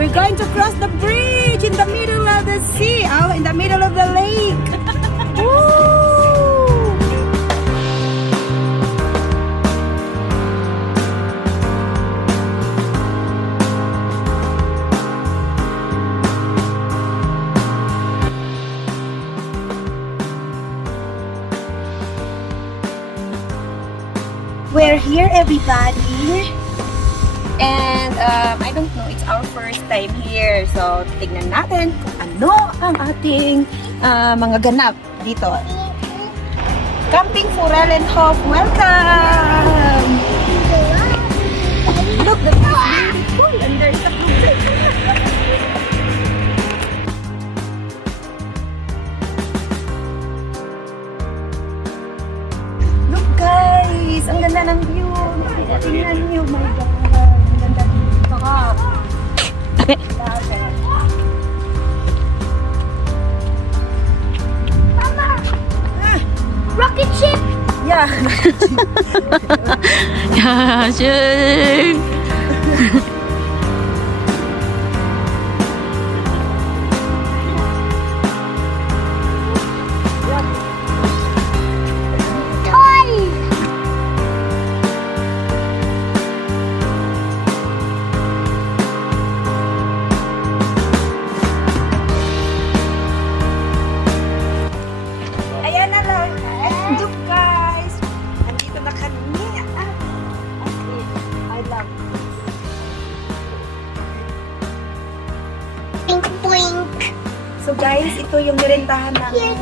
We're going to cross the bridge in the middle of the sea. Oh, in the middle of the lake. Woo! We're here, everybody. And I don't know, it's our first time here. So, tignan natin kung ano ang ating mga ganap dito. Camping Forellenhof, welcome! Look, the view is beautiful and there's a mountain. Look guys, ang ganda ng view. Tingnan niyo, my God. Ang ganda dito. Mama! Rocket ship! Yeah. Yeah, sure. Toy! Ayan na lang. Look guys. Andito na kami. Okay. I love it. Pink blink! So guys, ito yung nirentahan namin.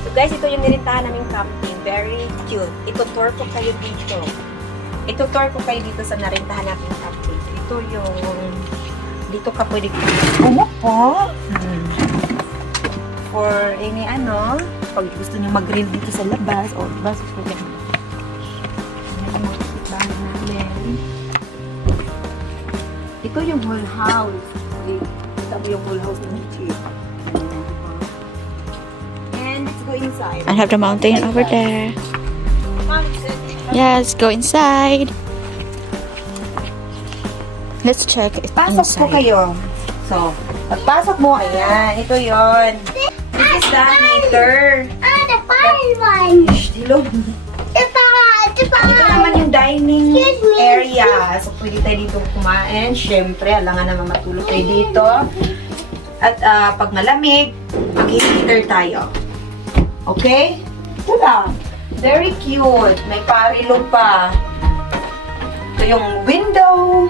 So guys, ito yung nirentahan namin camping. Very cute. Ito-tour ko kayo dito. Ito-tour ko kayo dito sa narentahan namin camping. Ito yung dito ka pwede umupo. For any pag gusto niyo mag-grill dito sa labas o labas o pwede. Ayan ang mga kapitbahay namin. Ito yung whole house. Okay. Kita mo yung whole house ng jeep. And let's go inside. I have the mountain over there. Yes, go inside. Let's check it Pasok po inside. kayo. So, pagpasok mo, ayan, ito yon. This is the heater. Ah, the fire one! Hello. Ito naman yung dining Excuse me. area. So, pwede tayo dito kumain. Siyempre, alangan naman matulog tayo dito. At pag malamig, mag-heater tayo. Okay? Ito very cute. May parilo pa. Ito yung window.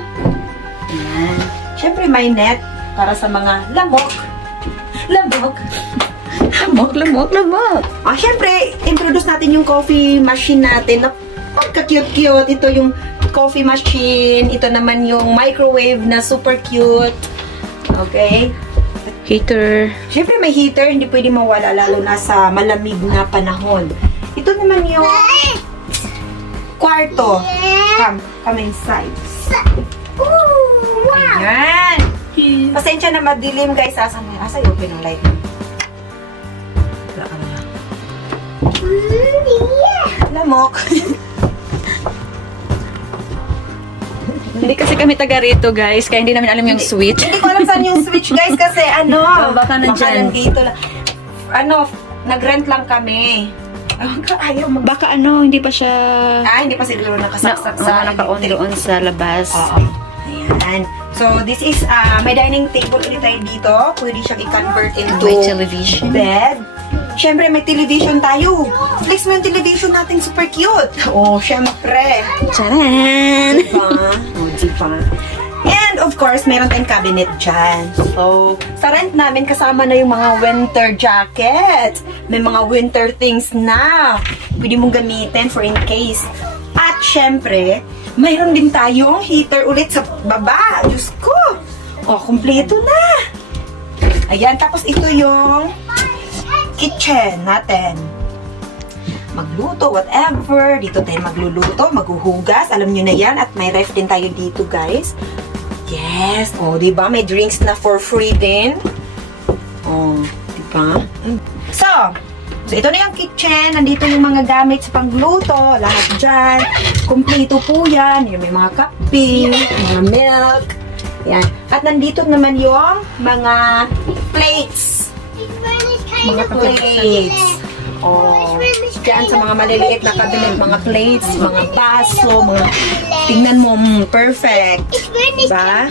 Ayan. Siyempre, may net para sa mga lamok. Lamok. Lamok. Siyempre, introduce natin yung coffee machine natin. Pagka-cute-cute. Ito yung coffee machine. Ito naman yung microwave na super cute. Okay? Heater. Siyempre, may heater. Hindi pwede mawala lalo na sa malamig na panahon. Ito naman yung kwarto. Come inside. Ooh, wow! Ayan. Pasensya na madilim, guys. Asa open ang light. Yeah! Lamok. Hindi kasi kami taga rito, guys, kaya hindi namin alam yung switch. Hindi ko alam saan yung switch, guys, kasi baka nandyan. nandito lang. Nag-rent lang kami. Ayaw mag... Baka hindi pa siya hindi pa siguro nakasaksak sa naka-on doon sa labas. Oo. Ayan. So, this is, may dining table ulit tayo dito. Pwede siyang i-convert into May television. bed. Siyempre, may television tayo. Flex mo yung television natin, super cute. Oh, siyempre. Charan! Diba? Oh, diba? And, of course, meron tayong cabinet dyan. So, sa rent namin, kasama na yung mga winter jacket. May mga winter things na pwede mong gamitin for in case. At, syempre, mayroon din tayong heater ulit sa baba. Diyos ko! Oh, kumpleto na! Ayan, tapos ito yung kitchen natin. Magluto, whatever. Dito tayo magluluto, maghuhugas. Alam nyo na yan. At may ref din tayo dito, guys. Yes. O, diba? May drinks na for free din. O, diba? So, So, ito na yung kitchen. Nandito yung mga gamit sa pangluto. Lahat dyan. Kompleto po yan. Yung may mga kape, mga milk. Yan. At nandito naman yung mga plates. Mga plates. Oh, dyan sa mga maliliit na cabinet, mga plates, mga baso, mga... Tingnan mo, perfect. Diba?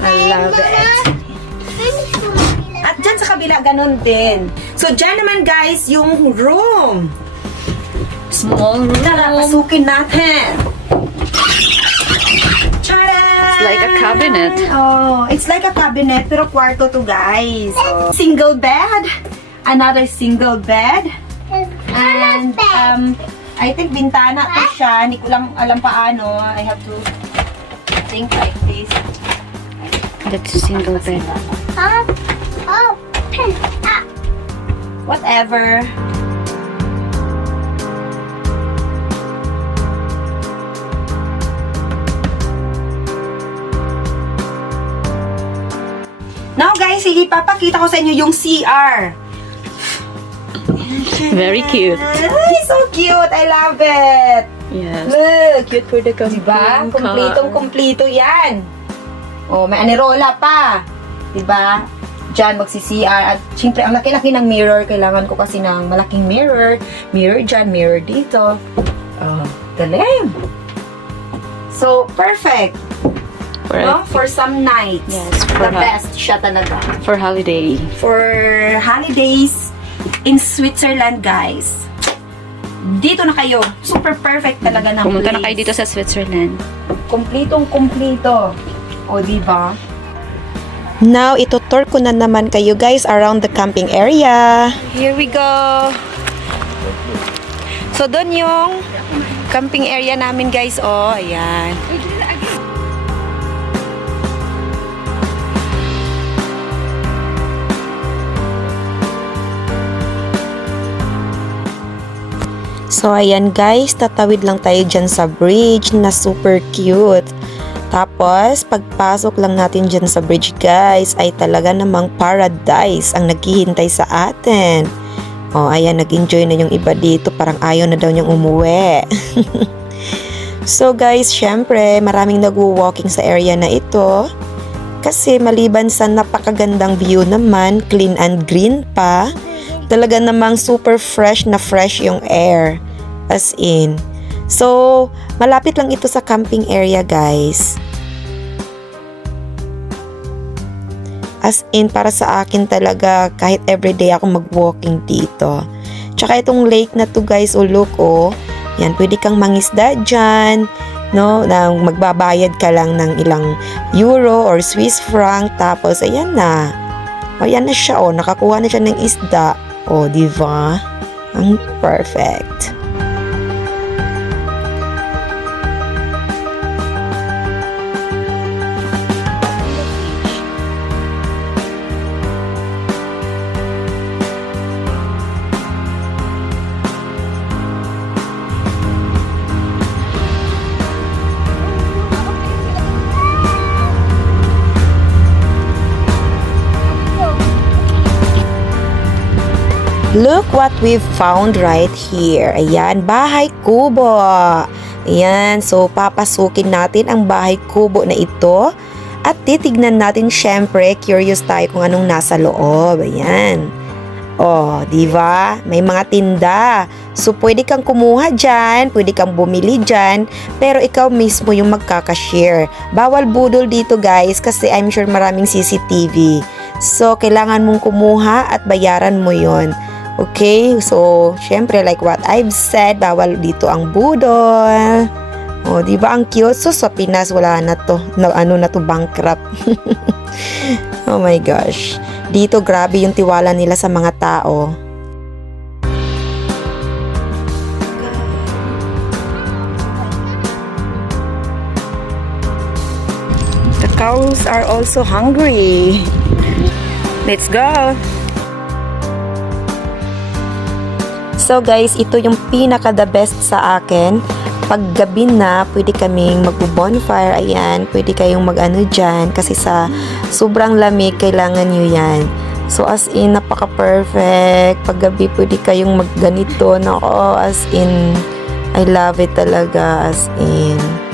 I love it. At dyan sa kabila, ganun din. So, dyan naman guys, yung room. Small room. Tara, pasukin natin. Tada! It's like a cabinet. Oh, it's like a cabinet, pero kwarto to guys. Oh. Single bed. Another single bed. And, I think bintana to siya. Hindi ko lang alam paano. I have to think like this. That's a single bed. Whatever. Now guys, ipapakita ko sa inyo yung CR. Very cute. Ay, so cute. I love it. Yes. Look. Cute for the camping Diba? car. Kumpletong-kumpleto yan. Oh, may anirola pa. Diba? Diyan, magsi-CR. At syempre, ang laki-laki ng mirror. Kailangan ko kasi ng malaking mirror. Mirror dyan, mirror dito. Oh, galing. So, perfect. No? For some nights. Yes, The best siya talaga. for holiday. For holidays in Switzerland, guys. Dito na kayo. Super perfect talaga ng Pumunta place. na kayo dito sa Switzerland. Kumplitong-kumplito. O, diba? Now, itutur ko na naman kayo guys around the camping area. Here we go. So, doon yung camping area namin, guys. Oh, ayan. So, ayan guys, tatawid lang tayo dyan sa bridge na super cute. Tapos, pagpasok lang natin dyan sa bridge guys, ay talaga namang paradise ang naghihintay sa atin. Oh, ayan, nag-enjoy na yung iba dito, parang ayaw na daw niyang umuwi. So guys, syempre, maraming nagwo-walking sa area na ito. Kasi maliban sa napakagandang view naman, clean and green pa, talaga namang super fresh na fresh yung air. As in. So, malapit lang ito sa camping area, guys. As in, para sa akin talaga, kahit everyday ako mag-walking dito. Tsaka itong lake na to, guys, look, yan, pwede kang mangisda dyan, no, na magbabayad ka lang ng ilang euro or Swiss franc, tapos, ayan na. O, yan na siya, nakakuha na siya ng isda. O, diba? Ang perfect. Look what we've found right here. Ayan, bahay kubo. Ayan, so papasukin natin ang bahay kubo na ito. At titignan natin, syempre, curious tayo kung anong nasa loob. Ayan. Oh, di ba? May mga tinda. So, pwede kang kumuha dyan, pwede kang bumili dyan, pero ikaw mismo yung magkakashare. Bawal budol dito, guys, kasi I'm sure maraming CCTV. So, kailangan mong kumuha at bayaran mo yon. Okay? So, syempre, like what I've said, bawal dito ang budol. O, di ba ang cute? So, sa Pinas, wala na to. Ano na to, bankrupt. Oh my gosh. Dito, grabe yung tiwala nila sa mga tao. The cows are also hungry. Let's go. So guys, ito yung pinaka the best sa akin. Pag gabi na, pwede kaming mag-bonfire. Ayan, pwede kayong mag-ano dyan. Kasi sa sobrang lamig, kailangan nyo yan. So as in, napaka-perfect. Paggabi pwede kayong magganito. Nako, as in, I love it talaga, as in.